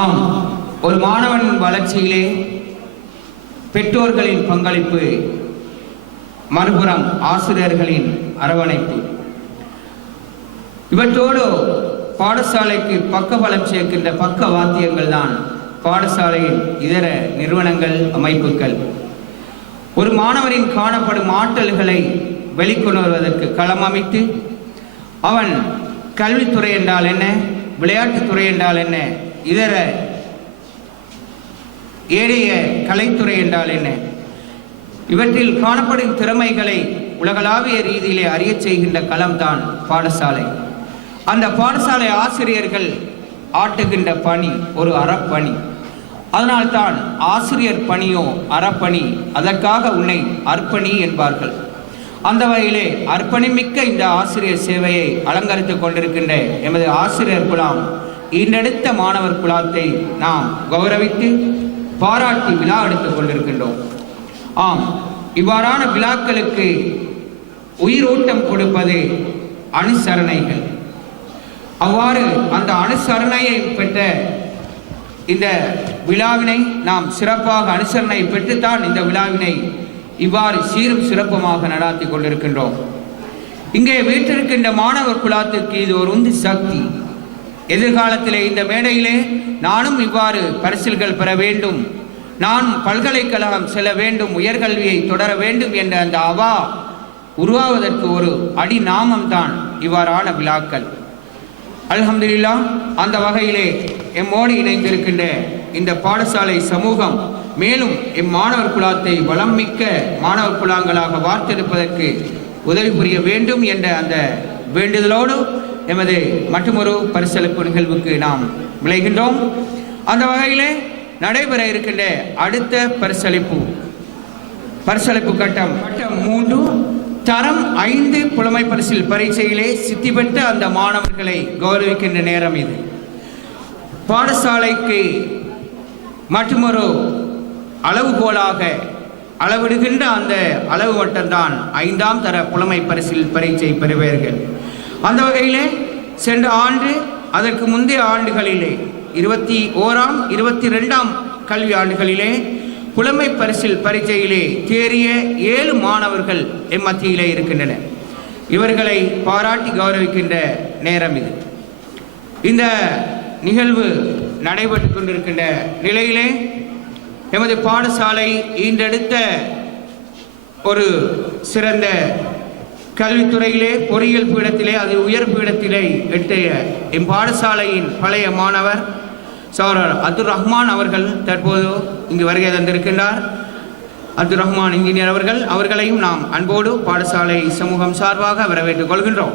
ஆம், ஒரு மாணவன் வளர்ச்சியிலே பெற்றோர்களின் பங்களிப்பு, மறுபுறம் ஆசிரியர்களின் அரவணைப்பு, இவற்றோடு பாடசாலைக்கு பக்கபலம் சேர்க்கின்ற பக்க வாத்தியங்கள் தான் பாடசாலையின் இதர நிறுவனங்கள், அமைப்புகள். ஒரு மாணவரின் காணப்படும் ஆற்றல்களை வெளிக்கொண்டு வருவதற்கு களம் அமைத்து அவன் கல்வித்துறை என்றால் என்ன, விளையாட்டுத்துறை என்றால் என்ன, இதர ஏழைய கலைத்துறை என்றால் என்ன, இவற்றில் காணப்படும் திறமைகளை உலகளாவிய ரீதியிலே அறிய செய்கின்ற களம்தான் பாடசாலை. அந்த பாடசாலை ஆசிரியர்கள் ஆட்டுகின்ற பணி ஒரு அறப்பணி. அதனால்தான் ஆசிரியர் பணியோ அறப்பணி, அதற்காக உன்னை அர்ப்பணி என்பார்கள். அந்த வகையிலே அர்ப்பணிமிக்க இந்த ஆசிரியர் சேவையை அலங்கரித்துக் கொண்டிருக்கின்ற எமது ஆசிரியர் குழாம், ஈன்றெடுத்த மாணவர் குழாத்தை நாம் கௌரவித்து பாராட்டி விழா எடுத்துக் கொண்டிருக்கின்றோம். ஆம், இவ்வாறான விழாக்களுக்கு உயிரோட்டம் கொடுப்பது அனுசரணைகள். அவ்வாறு அந்த அனுசரணையை பெற்ற இந்த விழாவினை நாம் சிறப்பாக அனுசரணை பெற்றுத்தான் இந்த விழாவினை இவ்வாறு சீரும் சிறப்புமாக நடாத்தி கொண்டிருக்கின்றோம். இங்கே வீட்டிருக்கின்ற மாணவர் குழாத்துக்கு இது ஒரு உந்து சக்தி. எதிர்காலத்திலே இந்த மேடையிலே நானும் இவ்வாறு பரிசில்கள் பெற வேண்டும், நான் பல்கலைக்கழகம் செல்ல வேண்டும், உயர்கல்வியை தொடர வேண்டும் என்ற அந்த அவா உருவாவதற்கு ஒரு அடிநாமம் தான் இவ்வாறான விழாக்கள். அல்ஹம்துலில்லாஹ், அந்த வகையிலே எம்மோடு இணைந்திருக்கின்ற இந்த பாடசாலை சமூகம் மேலும் இம்மாணவர் குழாத்தை வளம் மிக்க மாணவர் குழாங்களாக வார்த்தெடுப்பதற்கு உதவி புரிய வேண்டும் என்ற அந்த வேண்டுதலோடு எமது மற்றொரு பரிசளிப்பு நிகழ்வுக்கு நாம் விளைகின்றோம். அந்த வகையிலே நடைபெற இருக்கின்ற அடுத்த பரிசளிப்பு கட்டம் 3 தரம் 5 புலமை பரிசில் பரீட்சையிலே சித்தி பெற்ற அந்த மாணவர்களை கௌரவிக்கின்ற நேரம் இது. பாடசாலைக்கு மற்றொரு அளவுகோலாக அளவிடுகின்ற அந்த அளவு மட்டும்தான் 5ஆம் தர புலமை பரிசில் பரீட்சை பெறுவீர்கள். அந்த வகையிலே சென்ற ஆண்டு, அதற்கு முந்தைய ஆண்டுகளிலே 21ஆம் 22ஆம் கல்வி ஆண்டுகளிலே புலமை பரிசில் பரீட்சையிலே தேறிய 7 மாணவர்கள் எம்மத்தியிலே இருக்கின்றனர். இவர்களை பாராட்டி கௌரவிக்கின்ற நேரம் இது. இந்த நிகழ்வு நடைபெற்றுக் கொண்டிருக்கின்ற நிலையிலே எமது பாடசாலை ஈன்றெடுத்த ஒரு சிறந்த கல்வித்துறையிலே பொறியியல் பீடத்திலே, அது உயர் பீடத்திலே எட்டிய இப்பாடசாலையின் பழைய மாணவர் சகோதரர் அப்துல் ரஹ்மான் அவர்கள் தற்போது இங்கு வருகை தந்திருக்கின்றார். அப்துல் ரஹ்மான் இன்ஜினியர் அவர்களையும் நாம் அன்போடு பாடசாலை சமூகம் சார்பாக வரவேற்றுக் கொள்கின்றோம்.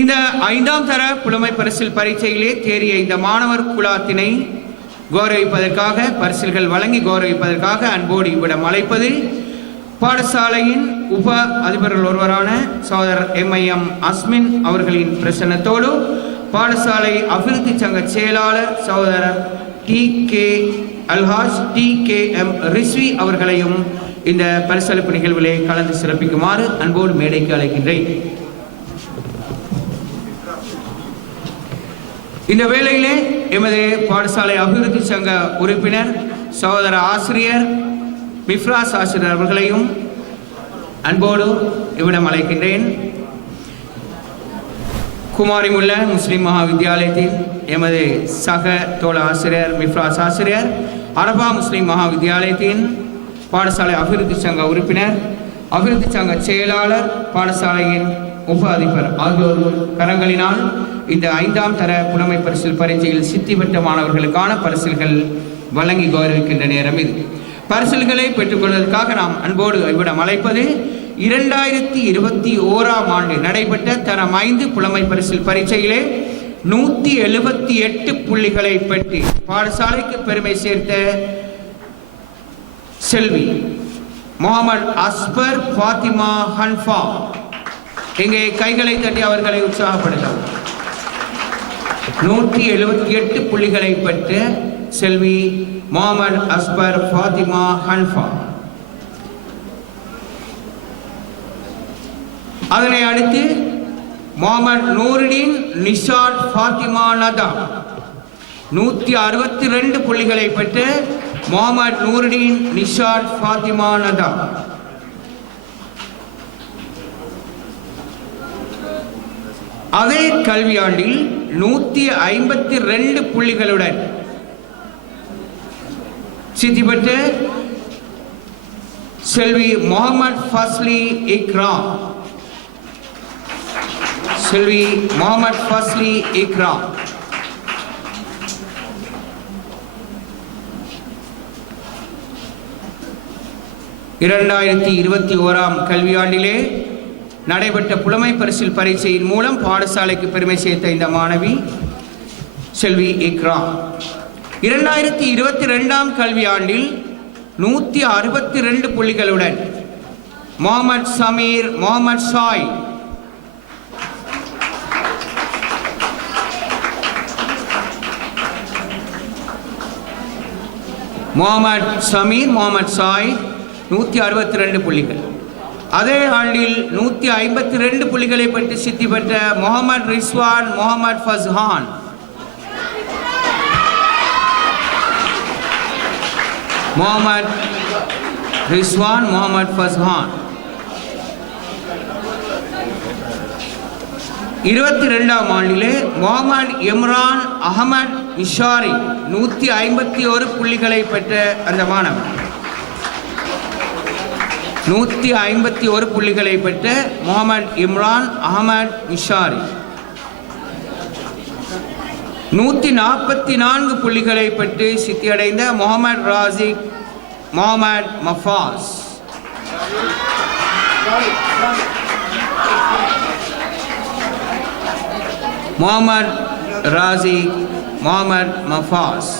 இந்த 5ஆம் தர புலமை பரிசில் பரீட்சையிலே தேறிய இந்த மாணவர் குழாத்தினை கௌரவிப்பதற்காக, பரிசில்கள் வழங்கி கௌரவிப்பதற்காக அன்போடு இவ்விடம் அழைப்பது பாடசாலையின் உப அதிபர்கள் ஒருவரான சகோதரர் MIM அஸ்மின் அவர்களின் பிரசன்னத்தோடு பாடசாலை அபிவிருத்தி சங்க செயலாளர் சகோதரர் TK அல்ஹாஜ் TKM ரிஸ்வி அவர்களையும் இந்த பரிசளிப்பு நிகழ்விலே கலந்து சிறப்பிக்குமாறு அன்போடு மேடைக்கு அழைக்கின்றேன். இந்த வேளையிலே எமது பாடசாலை அபிவிருத்தி சங்க உறுப்பினர் சகோதர ஆசிரியர் மிஃப்ராஸ் ஆசிரியர் அவர்களையும் அன்போடு இவ்விடம் அழைக்கின்றேன். குமாரிமுல்ல முஸ்லிம் மகா வித்தியாலயத்தின் எமது சக தோழ ஆசிரியர் மிஃப்ராஸ் ஆசிரியர், அரபா முஸ்லிம் மகா வித்தியாலயத்தின் பாடசாலை அபிவிருத்தி சங்க உறுப்பினர், அபிவிருத்தி சங்க செயலாளர், பாடசாலையின் உப அதிபர் ஆகியோர் கரங்களினால் இந்த 5ஆம் தர புலமை பரிசில் பரீட்சையில் சித்தி பெற்ற மாணவர்களுக்கான பரிசில்கள் வழங்கி கௌரவிக்கின்ற நேரம் இது. பரிசில்களை பெற்றுக்கொள்வதற்காக நாம் அன்போடு இவ்விடம் அழைப்பது 2021ஆம் ஆண்டு நடைபெற்ற தரம் 5 புலமை பரிசில் பரீட்சையிலே 178 புள்ளிகளை பெற்று பாடசாலைக்கு பெருமை சேர்த்த செல்வி முகமது அஸ்பர் ஃபாத்திமா ஹன்ஃபா. இங்கே கைகளை தட்டி அவர்களை உற்சாகப்படுத்தவும். 178 புள்ளிகளை பெற்ற செல்வி முகமது அஸ்பர் ஃபாத்திமா ஹன்ஃபா. அதனை அடுத்து முகமது நூருடீன் நிஷாட் ஃபாத்திமா நதா 162 புள்ளிகளை பெற்று முகமது நூருடீன் நிஷாட் ஃபாத்திமா நதா. அதே கல்வியாண்டில் 152 புள்ளிகளுடன் சித்தி பெற்ற செல்வி முகமது ஃபஸ்லி இக்ராம். செல்வி முகமது ஃபஸ்லி இக்ராம் 2021 கல்வியாண்டிலே நடைபெற்ற புலமை பரிசில் பரீட்சையின் மூலம் பாடசாலைக்கு பெருமை சேர்த்த இந்த மாணவி செல்வி இக்ராம் 2022 கல்வியாண்டில் 162 புள்ளிகளுடன் முகமது சமீர் முகமது சாய் முகமது சமீர் முகமது சாய் 162 புள்ளிகள். அதே ஆண்டில் 152 புள்ளிகளை பெற்று சித்தி பெற்ற முகமது ரிஸ்வான் முகமது ஃபஸ்ஹான் முகமது ரிஸ்வான் முகமது ஃபஸ்ஹான் 22ஆம் ஆண்டிலே முகமது இம்ரான் அகமது மிஷாரி 151 புள்ளிகளை பெற்ற அந்த மாணவர் 151 புள்ளிகளை பெற்ற முகமது இம்ரான் அகமது மிஷாரி 144 புள்ளிகளை பெற்று சித்தியடைந்த முகமது ராசிக் முகமது மஃபாஸ் முகமது ராசிக் முகமது மஃபாஸ்.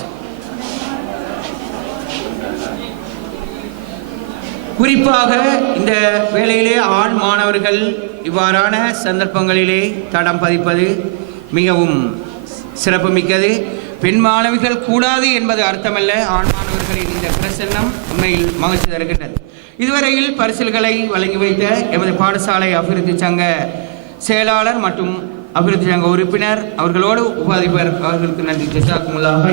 குறிப்பாக இந்த வேளையிலே ஆண் மாணவர்கள் இவ்வாறான சந்தர்ப்பங்களிலே தடம் பதிப்பது மிகவும் சிறப்புமிக்கது. பெண் மாணவிகள் கூடாது என்பது அர்த்தமல்ல. ஆண் மாணவர்களின் இந்த பிரசன்னம் உண்மையில் மகிழ்ச்சி தருகின்றது. இதுவரையில் பரிசில்களை வழங்கி வைத்த எமது பாடசாலை அபிவிருத்தி சங்க செயலாளர் மற்றும் அபிவிருத்தி சங்க உறுப்பினர் அவர்களோடு உபாதிபர் அவர்களுக்கு நன்றி. ஜஸாக்குமுல்லாஹ்.